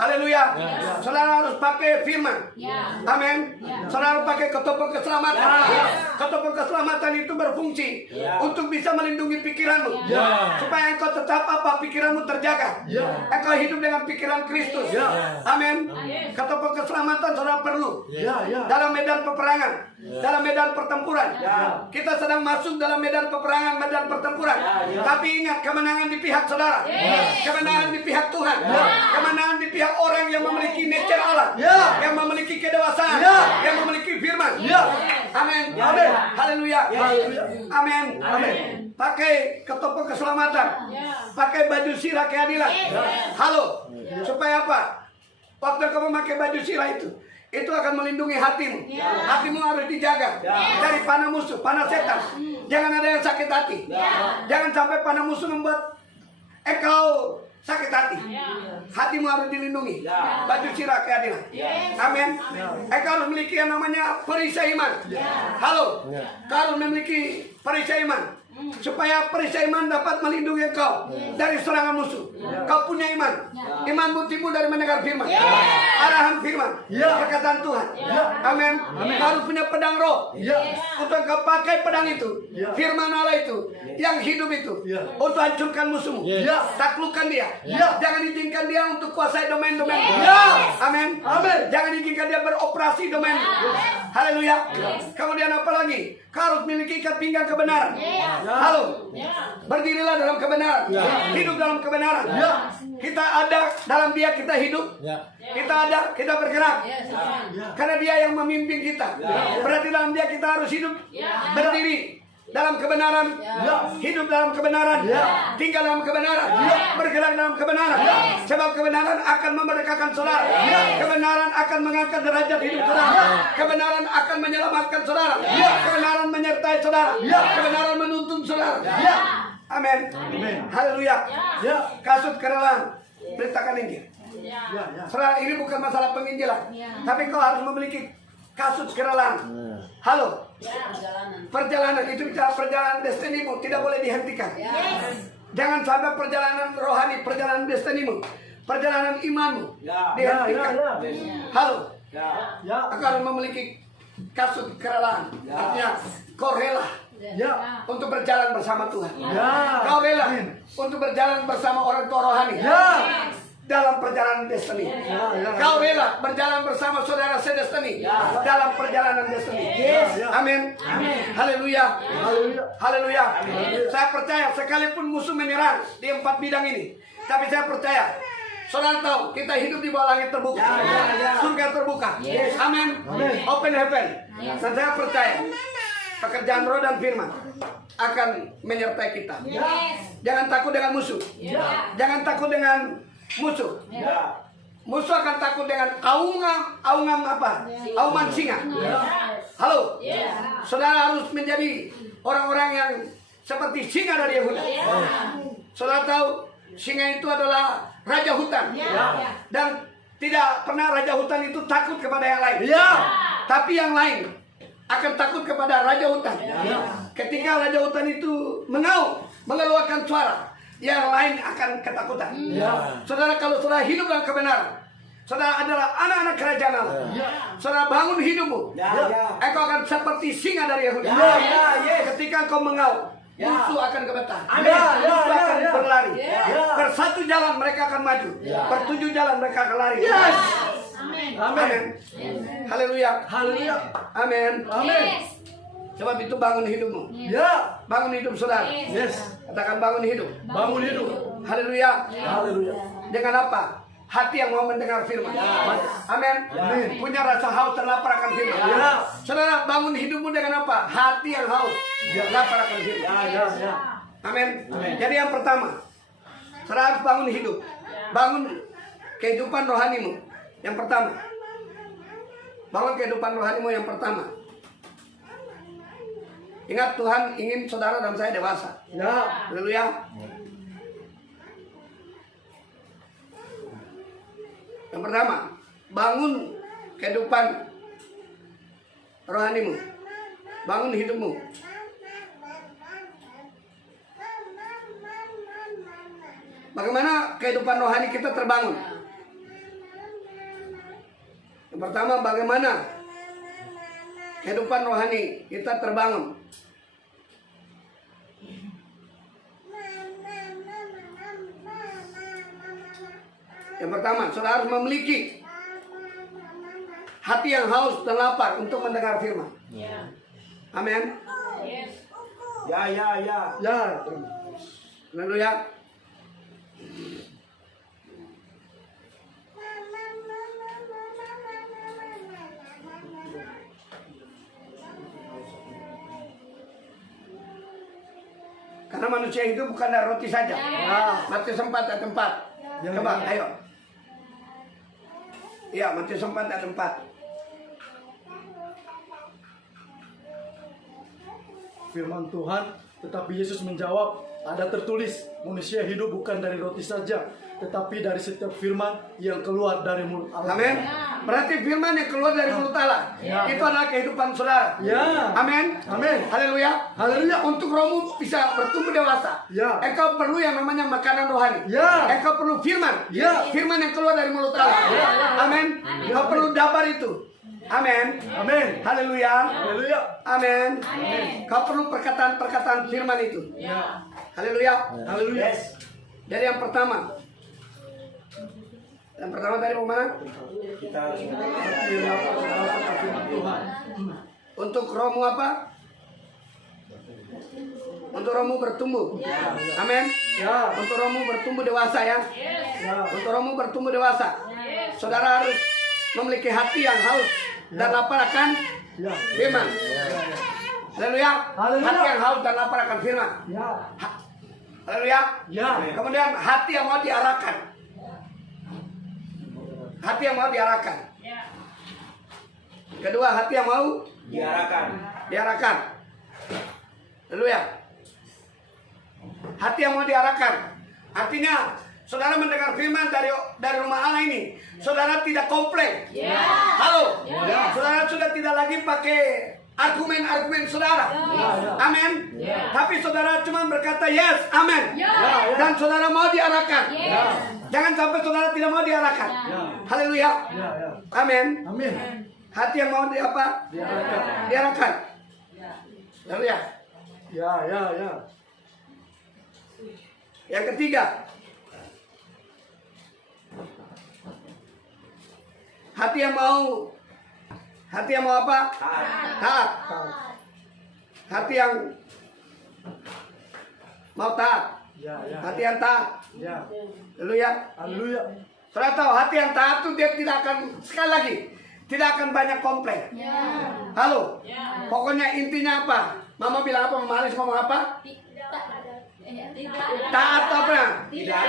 Haleluya. Saudara harus pakai firman. Amin. Saudara harus pakai ketopeng keselamatan. Ketopeng keselamatan itu berfungsi untuk bisa melindungi pikiranmu. Supaya engkau tetap apa? Pikiranmu terjaga. Engkau hidup dengan pikiran Kristus. Amin. Ketopeng keselamatan saudara perlu. Dalam medan peperangan. Dalam medan pertempuran. Kita sedang masuk dalam medan peperangan, medan pertempuran. Tapi ingat, kemenangan di pihak saudara. Kemenangan di pihak Tuhan. Kemenangan di pihak orang yang memiliki nature Allah. Yang memiliki kedewasaan. Yang memiliki firman. Amin. Haleluya. Amin. Pakai ketopeng keselamatan. Pakai baju sirah keadilan. Halo. Supaya apa? Waktu kamu pakai baju sirah itu itu akan melindungi hatimu. Hatimu harus dijaga dari panah musuh, panah setan. Jangan ada yang sakit hati. Jangan sampai panah musuh membuat engkau sakit hati. Hatimu harus dilindungi. Baju sirah keadilan. Amin. Engkau harus memiliki yang namanya perisai iman. Halo. Kau harus memiliki perisai iman. Supaya perisai iman dapat melindungi engkau dari serangan musuh. Kau punya iman. Imanmu timbul dari mendengar firman. Arahan firman. Perkataan Tuhan. Amin. Kau harus punya pedang roh. Untuk engkau pakai pedang itu. Firman Allah itu. Yang hidup itu. Untuk hancurkan musuhmu. Taklukkan dia. Jangan izinkan dia untuk kuasai domain-domain. Amin. Jangan izinkan dia beroperasi domain. Haleluya. Kemudian apa lagi? Kau harus memiliki ikat pinggang kebenaran. Halo. Berdirilah dalam kebenaran. Hidup dalam kebenaran. Kita ada dalam dia, kita hidup. Kita ada, kita bergerak. Karena dia yang memimpin kita. Berarti dalam dia kita harus hidup. Berdiri dalam kebenaran. Hidup dalam kebenaran. Tinggal dalam kebenaran. Bergerak dalam kebenaran. Sebab kebenaran akan memerdekakan saudara. Kebenaran akan mengangkat derajat hidup saudara. Kebenaran akan menyelamatkan saudara. Kebenaran menyertai saudara. Kebenaran menuntun saudara. Amin. Haleluya. Kasut kerelaan. Beritakan Injil. Saudara, ini bukan masalah penginjilan. Tapi kau harus memiliki kasut kerelaan. Halo. Perjalanan itu bicara perjalanan destinimu, tidak boleh dihentikan. Jangan sampai perjalanan rohani, perjalanan destinimu, perjalanan imanmu dihentikan. Halo. Aku harus memiliki kasut kerelaan. Artinya kau rela untuk berjalan bersama Tuhan. Kau rela untuk berjalan bersama orang tua rohani. Dalam perjalanan destiny. Kau rela berjalan bersama saudara sedestiny dalam perjalanan destiny. Amin. Haleluya. Haleluya. Saya percaya sekalipun musuh menyerang di 4 bidang ini, tapi saya percaya saudara tahu kita hidup di bawah langit terbuka. Surga terbuka. Amin. Open heaven. Dan saya percaya pekerjaan roh dan firman akan menyertai kita. Jangan takut dengan musuh. Jangan takut dengan musuh. Musuh akan takut dengan aungan apa? Auman singa. Halo. Saudara harus menjadi orang-orang yang seperti singa dari Yehuda. Saudara tahu singa itu adalah raja hutan. Dan tidak pernah raja hutan itu takut kepada yang lain. Tapi yang lain akan takut kepada raja hutan. Ketika raja hutan itu mengeluarkan suara, yang lain akan ketakutan. Saudara, kalau saudara hidup dalam kebenaran, saudara adalah anak-anak kerajaan Allah. Saudara bangun hidupmu. Engkau akan seperti singa dari Yehuda. Ketika engkau mengaum, musuh akan gemetar. Musuh akan berlari. Bersatu jalan mereka akan maju. Bertujuh jalan mereka akan lari. Amin. Haleluya. Amin. Sebab itu bangun hidupmu. Bangun hidup saudara. Katakan bangun hidup. Haleluya. Dengan apa? Hati yang mau mendengar firman. Amin. Punya rasa haus dan lapar akan firman. Saudara, bangun hidupmu dengan apa? Hati yang haus, lapar akan firman. Amin. Jadi yang pertama, saudara harus bangun hidup. Bangun kehidupan rohanimu. Yang pertama. Bangun kehidupan rohanimu yang pertama. Ingat, Tuhan ingin saudara dan saya dewasa. Haleluya. Yang pertama, bangun kehidupan rohanimu. Bangun hidupmu. Bagaimana kehidupan rohani kita terbangun? Yang pertama, bagaimana kehidupan rohani kita terbangun? Yang pertama, saudara harus memiliki hati yang haus dan lapar untuk mendengar firman. Amin. Haleluya. Karena manusia itu bukan dari roti saja. Matius 4 ayat 4. Coba, ayo. Iya, Matius 4 ayat 4. firman Tuhan, tetapi Yesus menjawab, ada tertulis, manusia hidup bukan dari roti saja, tetapi dari setiap firman yang keluar dari mulut Allah. Amin. Berarti firman yang keluar dari mulut Allah itu adalah kehidupan saudara. Ya. Amin. Amin. Haleluya. Haleluya. Untuk rohmu bisa bertumbuh dewasa. Ya. Engkau perlu yang namanya makanan rohani. Ya. Engkau perlu firman. Ya. Firman yang keluar dari mulut Allah. Amin. Engkau perlu dabar itu. Amin. Amin. Haleluya. Haleluya. Amin. Kau perlu perkataan-perkataan firman itu. Haleluya. Haleluya. Jadi yang pertama tadi mau mana? Kita harus Firman Tuhan. Untuk rohmu apa? Untuk rohmu bertumbuh. Amin. Ya. Untuk rohmu bertumbuh dewasa ya. Ya. Untuk rohmu bertumbuh dewasa. Saudara harus memiliki hati yang haus dan lapar akan Ya. firman. Haleluya. Haleluya. Hati yang haus dan lapar akan firman. Ya. Haleluya. Ya. Kemudian hati yang mau diarahkan. Hati yang mau diarahkan. Kedua, hati yang mau diarahkan. Haleluya. Hati yang mau diarahkan. Artinya, saudara mendengar firman dari rumah Allah ini, saudara tidak komplain. Halo. Saudara sudah tidak lagi pakai argumen-argumen saudara. Amin. Tapi saudara cuma berkata yes, amin. Dan saudara mau diarahkan. Jangan sampai saudara tidak mau diarahkan. Haleluya. Ya. Ya. Amin. Amin. Hati yang mau apa? Diarahkan. Haleluya. Ya. Ya. Ya. Yang ketiga, hati yang mau apa? Taat. Hati yang mau taat. Ya. Ya. Hati yang taat. Ya. Haleluya. Haleluya. Saudara tahu hati yang taat itu dia tidak akan, sekali lagi, tidak akan banyak komplain. Halo. Pokoknya intinya apa? Mama bilang apa? Mama Alis ngomong apa? Taat apa? Tidak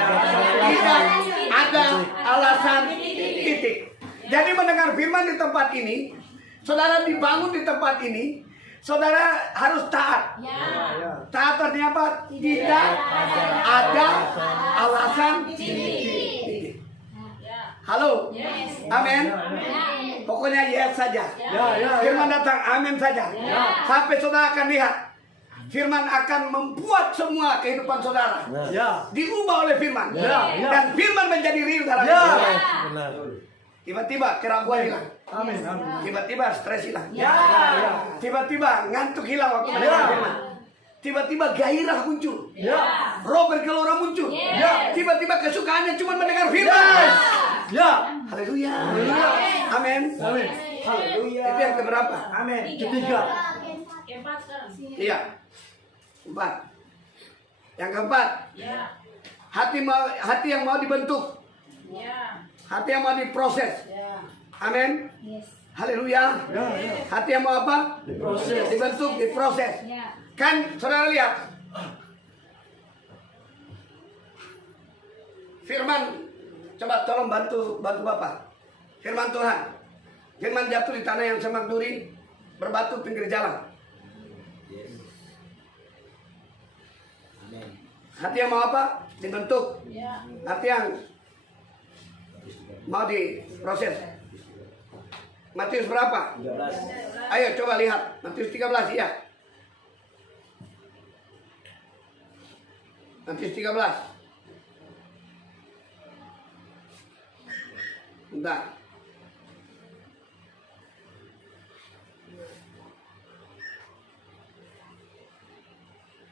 ada alasan titik. Jadi mendengar firman di tempat ini, saudara dibangun di tempat ini, saudara harus taat. Taat artinya apa? Tidak ada alasan titik. Halo. Amin. Pokoknya yes saja. Ya. Firman datang, amin saja. Sampai saudara akan lihat. Firman akan membuat semua kehidupan saudara Ya. diubah oleh firman. Ya. Dan firman menjadi real dalam Ya. hidup. Benar. Tiba-tiba keraguan hilang. Amin. Amin. Tiba-tiba stres hilang. Ya. Tiba-tiba ngantuk hilang waktu Ya. mendengar firman. Tiba-tiba gairah muncul. Ya. Roh bergelora muncul. Ya. Tiba-tiba kesukaannya cuma mendengar firman. Ya. Haleluya. Haleluya. Amin. Amin. Haleluya. Itu yang keberapa? Amin. Ketiga. Keempat sekarang. Iya. 4. Yang keempat, hati yang mau dibentuk. Hati yang mau diproses. Amin. Haleluya. Ya. Hati yang mau apa? Diproses. Dibentuk, diproses. Kan saudara lihat. Firman, coba tolong bantu Bapak. Firman Tuhan. Firman jatuh di tanah yang semak duri, berbatu pinggir jalan. Hati yang mau apa? Dibentuk. Hati yang mau diproses. Matius berapa? 13. Ayo coba lihat. Matius 13 ya. Matius 13. Bentar.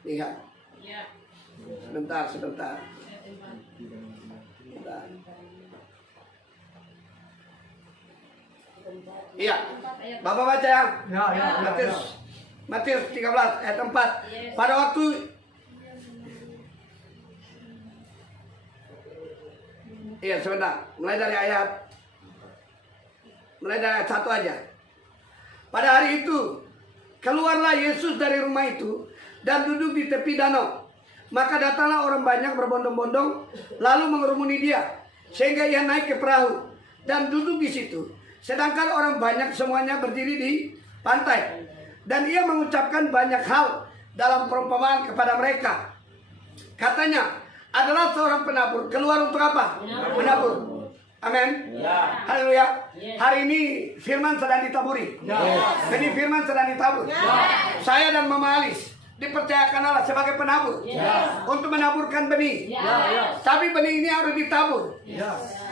Lihat. Sebentar. Bentar. Iya. Bapak baca ya. Ya. Matius 13 ayat 4. Pada waktu Iya sebentar. Mulai dari ayat 1 aja. Pada hari itu keluarlah Yesus dari rumah itu dan duduk di tepi danau. Maka datanglah orang banyak berbondong-bondong lalu mengerumuni dia sehingga ia naik ke perahu dan duduk di situ. Sedangkan orang banyak semuanya berdiri di pantai. Dan ia mengucapkan banyak hal dalam perumpamaan kepada mereka. Katanya, adalah seorang penabur keluar untuk apa? Menabur. Amin. Haleluya. Hari ini firman sedang ditaburi. Jadi firman sedang ditabur. Saya dan Mama Alis dipercayakan Allah sebagai penabur untuk menaburkan benih. Tapi benih ini harus ditabur.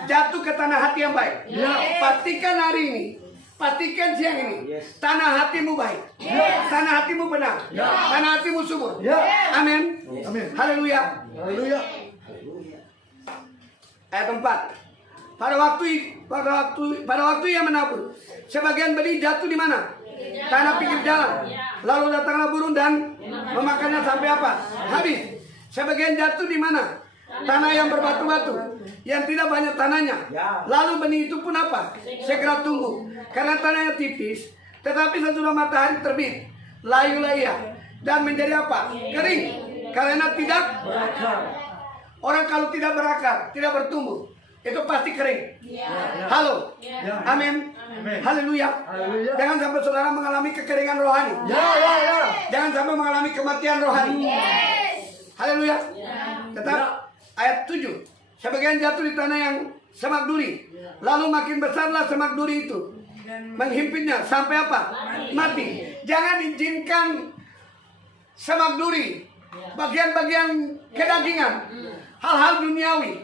Jatuh ke tanah hati yang baik. Pastikan hari ini, pastikan siang ini, tanah hatimu baik, tanah hatimu benar, tanah hatimu subur. Amin. Haleluya. Haleluya. Ayat 4. Pada waktu ia menabur, sebagian benih jatuh di mana? Tanah pinggir jalan. Lalu datanglah burung dan memakannya sampai apa? Habis. Sebagian jatuh di mana? Tanah yang berbatu-batu, yang tidak banyak tanahnya. Lalu benih itu pun apa? Segera tumbuh, karena tanahnya tipis. Tetapi sesudah matahari terbit, layulah ia dan menjadi apa? Kering, karena tidak berakar. Orang kalau tidak berakar, tidak bertumbuh, itu pasti kering. Halo. Amin. Haleluya. Jangan sampai saudara mengalami kekeringan rohani. Jangan sampai mengalami kematian rohani. Haleluya. Tetap ayat 7. Sebagian jatuh di tanah yang semak duri. Lalu makin besarlah semak duri itu, menghimpitnya sampai apa? Mati. Jangan izinkan semak duri, bagian-bagian kedagingan, hal-hal duniawi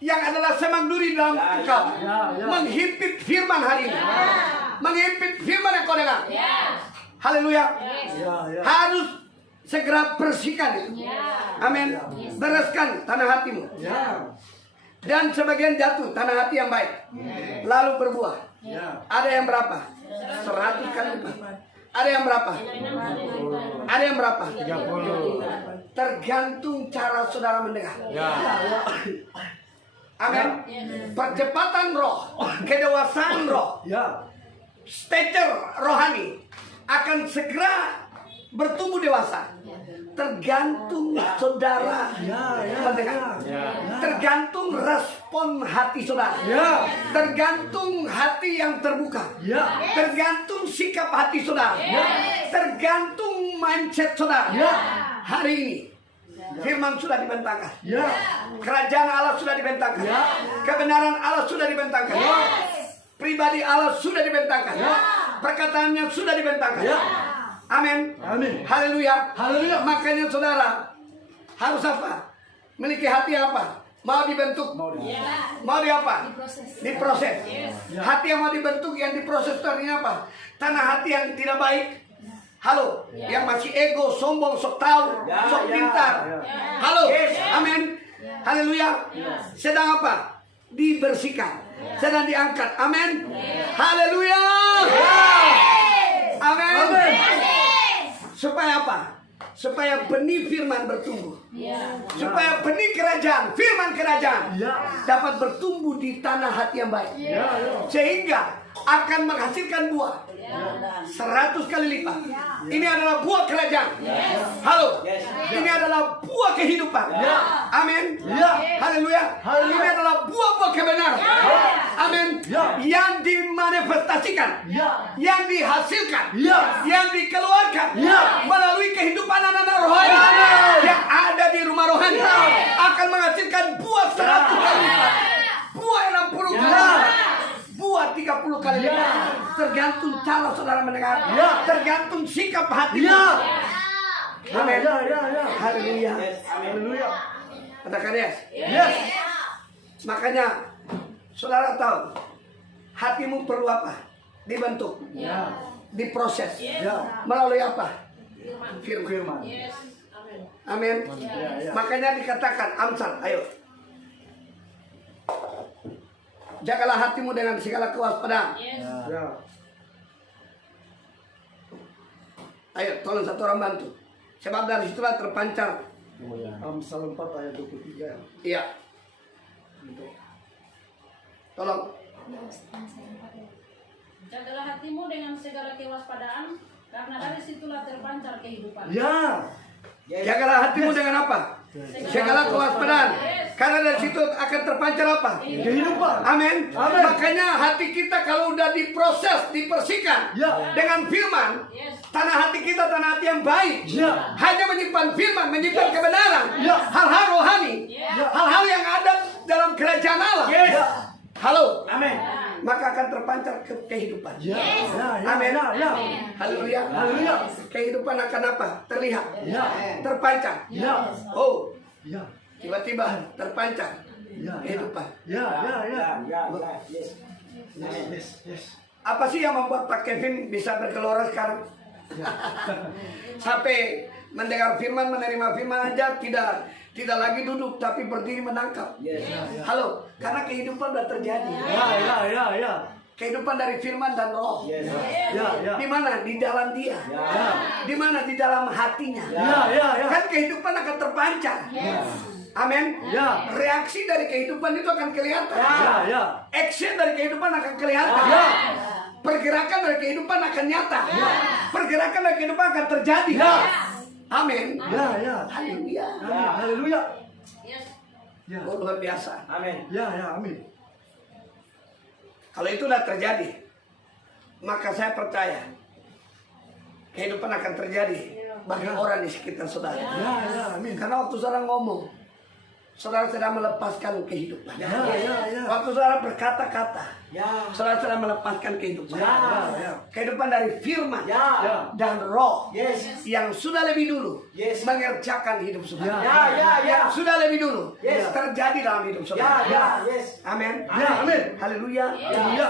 yang adalah semak duri dalam engkau menghimpit firman hari ini, menghimpit firman yang kau dengar. Haleluya. Harus segera bersihkan itu. Amin. Bereskan tanah hatimu. Dan sebagian jatuh tanah hati yang baik, lalu berbuah. Ada yang berapa? 100 kali lipat. Ada yang berapa? Ada yang berapa? 30. Tergantung cara saudara mendengar. Amin. Percepatan roh, kedewasaan roh, stature rohani akan segera bertumbuh dewasa. Tergantung saudara mendengar. Tergantung respon hati saudara. Tergantung hati yang terbuka. Tergantung sikap hati saudara. Tergantung mindset saudara. Hari ini firman sudah dibentangkan. Kerajaan Allah sudah dibentangkan. Kebenaran Allah sudah dibentangkan. Pribadi Allah sudah dibentangkan. Perkataannya sudah dibentangkan. Amin. Haleluya. Makanya saudara harus apa? Memiliki hati apa? Mau dibentuk? Mau di apa? Diproses. Hati yang mau dibentuk, yang diproses itu artinya apa? Tanah hati yang tidak baik. Halo, yang masih ego, sombong, sok tahu, sok pintar. Halo, amin. Haleluya. Sedang apa? Dibersihkan, sedang diangkat. Amin. Haleluya. Amin. Supaya apa? Supaya benih firman bertumbuh. Supaya benih kerajaan, firman kerajaan dapat bertumbuh di tanah hati yang baik. Sehingga akan menghasilkan buah 100 kali lipat. Ini adalah buah kerajaan. Halo. Ini adalah buah kehidupan. Amin. Haleluya. Ini adalah buah-buah kebenaran. Amin. Yang dimanifestasikan, yang dihasilkan, yang dikeluarkan melalui kehidupan anak-anak rohani yang ada di rumah rohani akan menghasilkan buah 100 kali lipat, buah 60 kali lipat, buah 30 kali lipat. Tergantung cara saudara mendengar, tergantung sikap hati. Amin. Haleluya. Katakan yes. Makanya saudara tahu hatimu perlu apa? Dibentuk, diproses. Melalui apa? Firman. Amin. Makanya dikatakan Amsal, ayo. Jagalah hatimu dengan segala kewaspadaan. Ayo, tolong satu orang bantu. Sebab dari situlah terpancar. Amsal 4 ayat 23. Iya. Tolong. Jagalah hatimu dengan segala kewaspadaan, karena dari situlah terpancar kehidupan. Jagalah hatimu dengan apa? Segala kewaspadaan. Karena dari situ akan terpancar apa? Kehidupan. Amin. Amin. Makanya hati kita kalau udah diproses, dibersihkan Ya. dengan firman, Yes. tanah hati kita tanah hati yang baik. Ya. Hanya menyimpan firman, menyimpan kebenaran, Ya. hal-hal rohani, Ya. hal-hal yang ada dalam kerajaan Allah. Yes. Ya. Halo. Amin. Maka akan terpancar ke kehidupan. Ya. Ya. Ya. Amin. Ya. Ya. Haleluya. Haleluya. Kehidupan akan apa? Terlihat. Ya. Terpancar. Ya. Oh, Ya. tiba-tiba terpancar Ya. kehidupan. Ya. Ya. Ya. Ya. Yes. Yes. Yes. Apa sih yang membuat Pak Kevin bisa bergelora sekarang? Sampai mendengar firman, menerima firman aja tidak lagi duduk tapi berdiri menangkap. Yes. Halo, karena kehidupan sudah terjadi. Ya. Ya. Ya. Ya. Kehidupan dari firman dan roh. Yes. Ya. Ya. Di mana? Di dalam dia. Ya. Di mana? Di dalam hatinya. Ya. Ya. Ya. Kan kehidupan akan terpancar. Amin. Ya. Reaksi dari kehidupan itu akan kelihatan. Ya. Ya. Action dari kehidupan akan kelihatan. Ya. Pergerakan dari kehidupan akan nyata. Pergerakan dari kehidupan akan terjadi. Ya. Amin. Ya. Ya. Haleluya. Amin. Haleluya. Yes. Ya. Oh, luar biasa. Amin. Ya. Ya. Amin. Kalau itu sudah terjadi, maka saya percaya kehidupan akan terjadi bagi orang di sekitar saudara. Ya. Ya. Amin. Karena waktu saudara ngomong, saudara sedang melepaskan kehidupan. Ya. Ya. Ya. Waktu saudara berkata-kata, Ya. saudara sedang melepaskan kehidupan. Ya. Ya. Kehidupan dari firman Ya. Ya. dan roh Yes. yang sudah lebih dulu Yes. mengerjakan hidup saudara. Ya. Ya. Ya. Ya. Yang sudah lebih dulu Yes. terjadi dalam hidup Ya. saudara. Ya. Yes. Amin. Ya. Amin. Haleluya. Haleluya.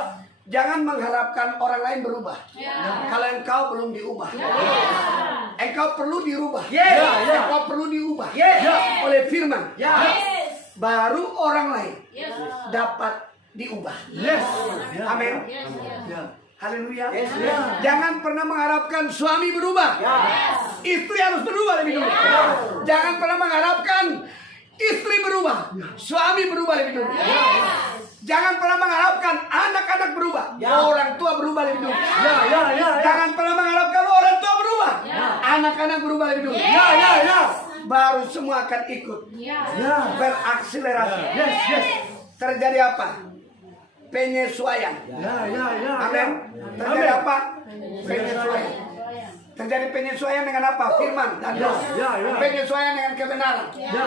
Jangan mengharapkan orang lain berubah. Kalau engkau belum diubah. Engkau perlu dirubah. Yes. Ya. Ya. Engkau perlu diubah Yes. oleh firman. Ya. Yes. Baru orang lain Yes. dapat diubah. Yes. Ya. Amin. Yes. Yes. Ya. Haleluya. Yes. Jangan pernah mengharapkan suami berubah. Ya. Istri harus berubah lebih dulu. Jangan pernah mengharapkan istri berubah. Suami berubah lebih dulu. Jangan pernah mengharapkan anak-anak berubah. Ya. Orang tua berubah lebih dulu. Ya. Ya. Ya. Ya. Jangan pernah mengharapkan orang tua berubah. Anak-anak berubah lebih dulu. Ya. Ya. Ya. Baru semua akan ikut. Ya. Ya. Berakselerasi. Yes. Yes. Terjadi apa? Penyesuaian. Ya. Ya. Ya. Amin. Terjadi apa? Penyesuaian. Terjadi penyesuaian dengan apa? Firman dan roh. Ya. Ya. Penyesuaian dengan kebenaran. Ya.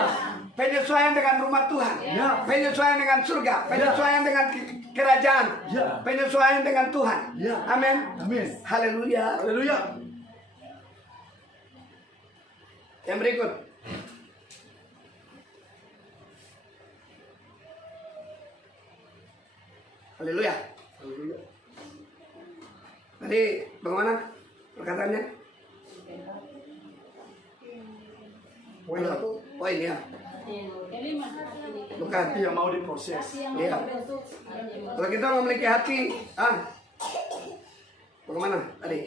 Penyesuaian dengan rumah Tuhan. Ya. Penyesuaian dengan surga. Penyesuaian dengan kerajaan. Ya. Penyesuaian dengan Tuhan. Ya. Amin. Amin. Haleluya. Haleluya. Yang berikut. Haleluya. Tadi bagaimana perkataannya? Poin satu. Poin ya. Kelima. Bukan. Hati yang mau diproses. Iya. Kalau kita memiliki hati, bagaimana tadi?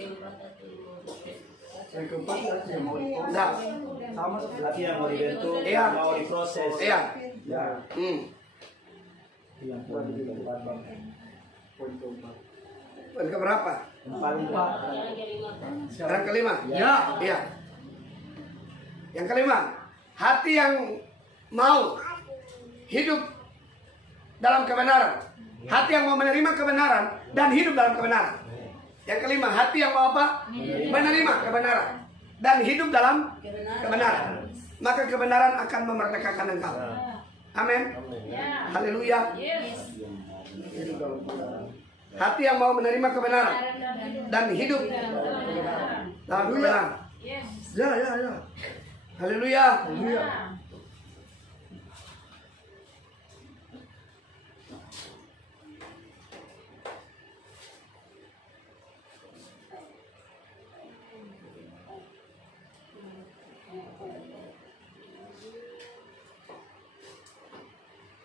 Yang keempat hati yang mau diproses. Enggak. Sama seperti Hati yang mau dibentuk, Iya. mau diproses. Iya. Ya. yang poin keempat bang. Poin keempat. Poin keberapa? Yang paling Empat. Yang kelima. Ya. Iya. Yang kelima, hati yang mau hidup dalam kebenaran. Hati yang mau menerima kebenaran dan hidup dalam kebenaran. Yang kelima, hati yang mau apa? Menerima kebenaran dan hidup dalam kebenaran. Maka kebenaran akan memerdekakan engkau. Amin. Haleluya. Yes. Hati yang mau menerima kebenaran dan hidup dalam kebenaran. Yes. Ya. Ya. Ya. Haleluya. Haleluya.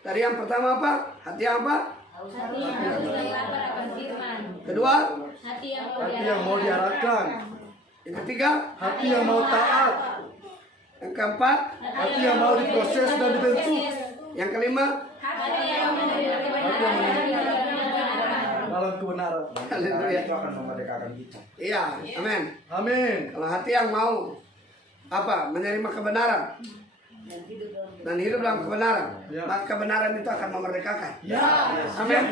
Tadi yang pertama apa? Hati yang apa? Hati yang harus dilapar akan firman. Kedua, Hati yang Hati yang mau diarahkan. yang ketiga, Hati yang mau taat. yang keempat, Hati yang mau diproses dan dibentuk. yang kelima. Hati yang menerima kebenaran. Dalam kebenaran. Haleluya. itu akan memerdekakan kita. Iya, amin. Amin. Kalau hati yang mau apa? Menerima kebenaran dan hidup dalam kebenaran. Ya. Maka kebenaran itu akan memerdekakan. Ya. Amin.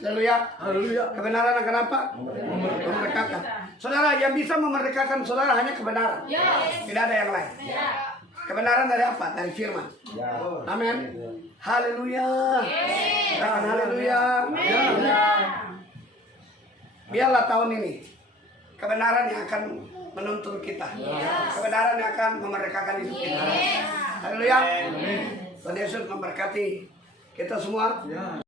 Haleluya. Haleluya. Kebenaran akan apa? Memerdekakan. Saudara, yang bisa memerdekakan saudara hanya kebenaran. Tidak ada yang lain. Kebenaran dari apa? Dari firman. Ya. Amin. Haleluya. Katakan haleluya. Biarlah tahun ini kebenaran yang akan menuntun kita. Kebenaran yang akan memerdekakan hidup kita. Haleluya. Tuhan Yesus memberkati kita semua.